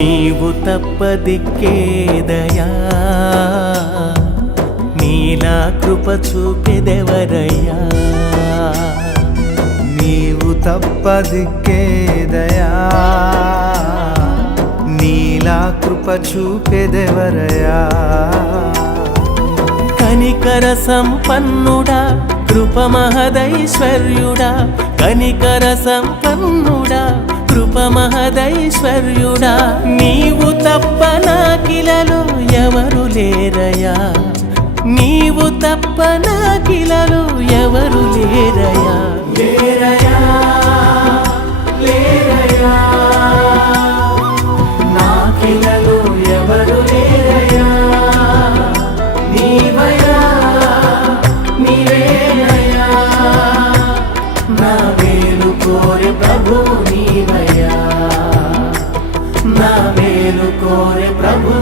నీవు తప్పదిక్కేదయా నీలా కృప చూపెదెవరయ్యా? నీవు తప్పదిక్కేదయా నీలా కృప చూపెదెవరయ్యా? కనికర సంపన్నుడా కృప మహదైశ్వర్యుడా కనికర సంపన్నుడా కృప మహదైశ్వర్యుడా నీవు తప్ప నాకిలలో ఎవరు లేరయా నీవు తప్ప నాకిలలో ఎవరు లేరయా లేరయా లేరయా నాకిలలో ఎవరు లేరయా నీవయా నీవేనయా నా వేలు కోరి ప్రభు నీవయా మేలు కోరే ప్రభు